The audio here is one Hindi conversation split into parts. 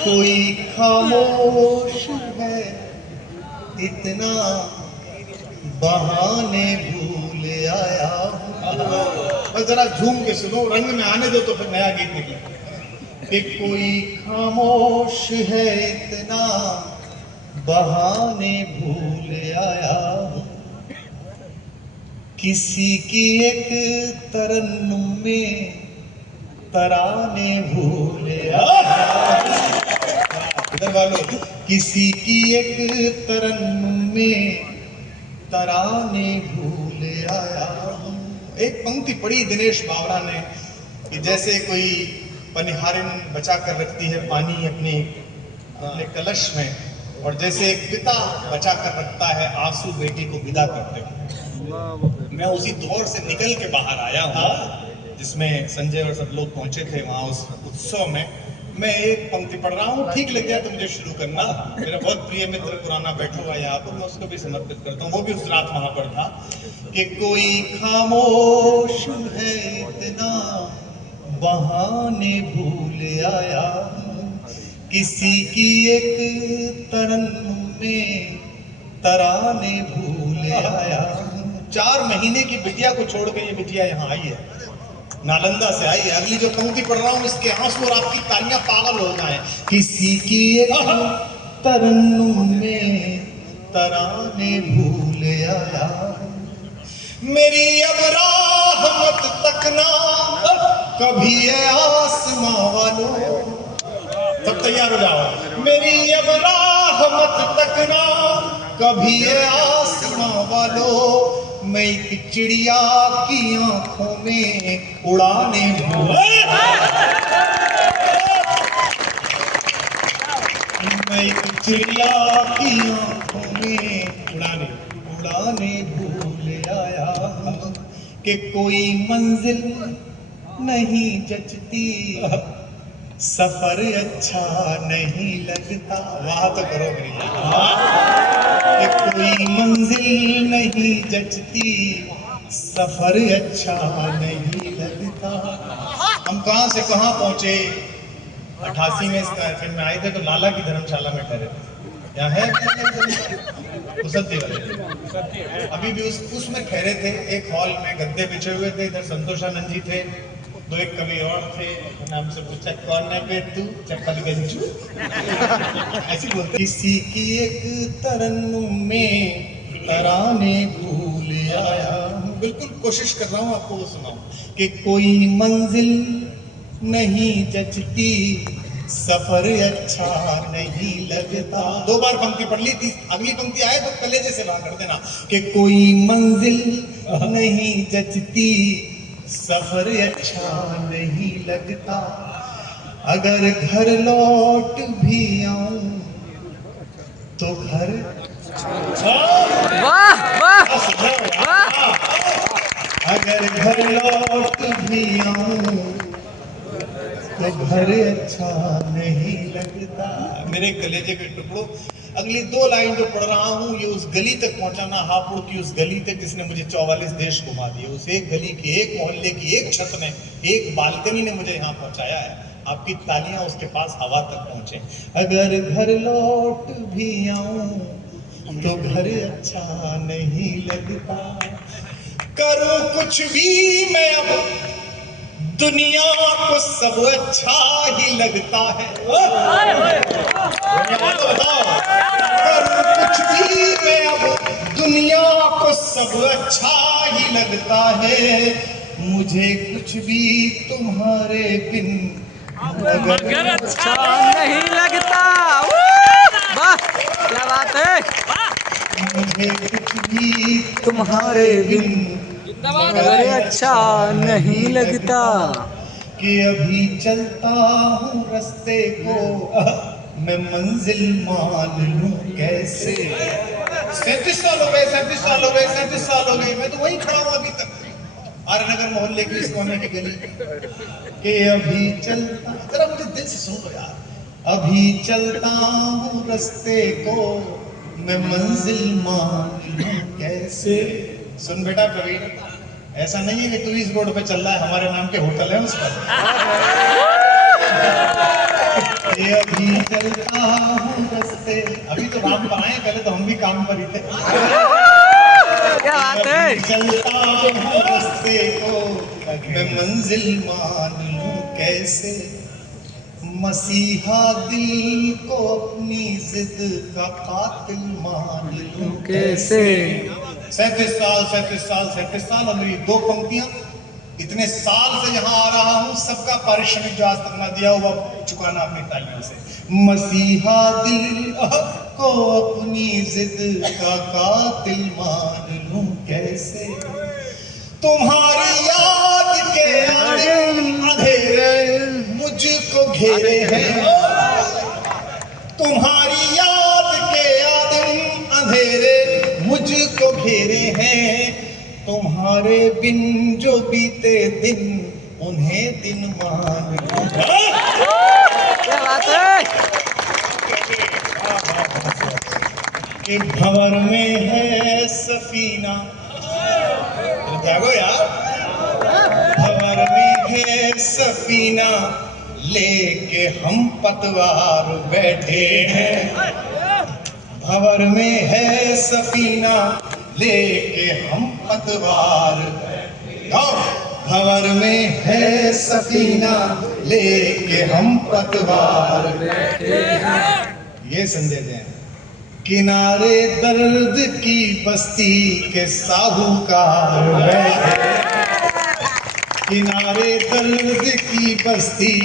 कोई खामोश है इतना, बहाने भूल आया हूँ। और जरा झूम के सुनो, रंग में आने दो तो फिर नया गीत निकले। कि कोई खामोश है इतना, बहाने भूल आया हूँ। किसी की एक तरन्नुम में तराने भूल आया हूँ। इधर वालों, किसी की एक तरन्नुम में तराने भूल आया हूँ। एक पंक्ति पढ़ी दिनेश बावरा ने कि जैसे कोई पनिहारिन बचा कर रखती है पानी अपने अपने कलश में, और जैसे एक पिता बचा कर रखता है आंसू बेटी को विदा करते हुए। मैं उसी दौर से निकल के बाहर आया हूँ जिसमें संजय और सब लोग पहुंचे थे वहां उस उत्सव में। मैं एक पंक्ति पढ़ रहा हूँ, ठीक लग जाए तो मुझे शुरू करना। मेरा बहुत प्रिय मित्र पुराना बैठा हुआ यहाँ पर, मैं उसको भी समर्पित करता हूँ। वो भी उस रात वहां पर था। कि कोई खामोश है इतना, बहाने भूल आया हूँ। किसी की एक तरन्नुम में तराने भूल आया हूँ। 4 महीने की बिटिया को छोड़ के ये बिटिया यहाँ आई है, नालंदा से आई है। अगली जो पंक्ति पढ़ रहा हूँ इसके आंसू और आपकी तालियां पागल हो जाएं। किसी की एक तरन्नुम में तराने भूल आया हूँ। मेरी अब राह मत तकना कभी है आसमां वालों। सब तैयार हो जाओ। मेरी अब राह मत तकना कभी है आसमां वालों। मैं एक चिड़िया की आंखों में उड़ाने भूल, मैं एक चिड़िया की आंखों में उड़ाने भूल आया हूँ। कि कोई मंजिल नहीं जचती, सफर अच्छा नहीं लगता। वाह तो करो मेरी कि कोई मंजिल नहीं जचती, सफर अच्छा नहीं लगता। हम कहां से कहां पहुंचे। 88 में इस कार्यक्रम में आए थे तो लाला की धर्मशाला में ठहरे थे। यहाँ है अभी भी उसमें ठहरे थे। एक हॉल में गद्दे बिछे हुए थे, इधर संतोषानंद जी थे, 2 एक कवि और थे। उन्होंने हमसे पूछा कौन है बे तू, चप्पल गंजू ऐसी बोलते। किसी की एक तरन्नुम में तराने भूल आया हूँ। बिल्कुल कोशिश कर रहा हूँ आपको वो सुनाऊं। कि कोई मंजिल नहीं जचती, सफर अच्छा नहीं लगता। 2 बार पंक्ति पढ़ ली थी, अगली पंक्ति आए तो कलेजे से बाहर कर देना। कि कोई मंजिल नहीं जचती, सफर अच्छा नहीं लगता। अगर घर लौट भी आऊं तो घर, वाह वाह वाह। अगर घर लौट भी आऊं तो घर अच्छा नहीं लगता। मेरे कलेजे के टुकड़ों, अगली 2 लाइन जो पढ़ रहा हूँ ये उस गली तक पहुंचाना, हापुड़ की उस गली तक जिसने मुझे 44 देश घुमा दिए। उस एक गली की, एक मोहल्ले की, एक छत ने, एक बालकनी ने मुझे यहाँ पहुंचाया है। आपकी तालियां उसके पास हवा तक पहुंचे। अगर घर लौट भी आऊं तो घर अच्छा नहीं लगता। करूं कुछ भी मैं अब दुनिया को सब अच्छा ही लगता है। करूं कुछ भी मैं अब दुनिया को सब अच्छा ही लगता है। मुझे कुछ भी तुम्हारे बिन मगर अच्छा नहीं लगता। वाह क्या बात है। मुझे कुछ भी तुम्हारे बिन मगर अच्छा नहीं लगता। कि अभी चलता हूँ रास्ते को मैं मंजिल मान लूं कैसे। 37 साल हो गए, 37 साल हो गए, 37 साल हो गए, मैं तो वहीं खड़ा हूँ अभी तक आर्यनगर मोहल्ले की इस कोने की गली। कि अभी चलता, जरा मुझे दिल से सुन लो यार। अभी चलता हूँ रास्ते को मैं मंजिल मान लूं कैसे। सुन बेटा प्रवीण, ऐसा नहीं है कि तू इस रोड पे चल रहा है, हमारे नाम के होटल है उस पर। ये अभी चलता हूँ रस्ते, अभी तो राम पर आए, पहले तो हम भी काम पर ही थे। क्या बात है। अभी चलता हूँ रस्ते को मैं मंजिल मान लूं कैसे, मसीहा दिल को अपनी जिद का कातिल मान लूं कैसे। 37 साल और मेरी 2 पंक्तियां, इतने साल से यहाँ आ रहा हूँ, सबका पारिश्रमिक जो आज तक ना दिया हुआ चुकाना अपनी तालियों से। मसीहा दिल को अपनी जिद का कातिल मान लूं कैसे, तुम्हारी याद के अंधेरे मुझको घेरे हैं, तुम्हारी याद के आदिम अंधेरे मुझको घेरे हैं, तुम्हारे बिन जो बीते दिन उन्हें दिन मान लूं। क्या बात है। कि भंवर में है सफीना, जागो यार, भंवर में है सफीना लेके हम पतवार बैठे हैं, भंवर में है सफीना लेके हम पतवार, भंवर में है सफीना लेके हम पतवार बैठे हैं। ये संदेश है। किनारे दर्द की बस्ती के साहूकार बैठे, किनारे दर्द की बस्ती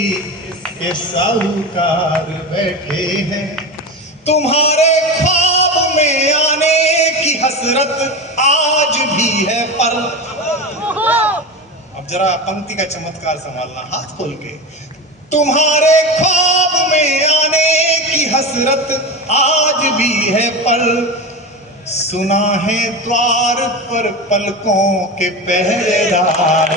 के साहूकार बैठे हैं, तुम्हारे ख्वाब में आने की हसरत आज भी है पर। अब जरा पंक्ति का चमत्कार संभालना, हाथ खोल के। तुम्हारे ख्वाब में आने की हसरत आज भी है पर, सुना है द्वार पर पलकों के पहरेदार।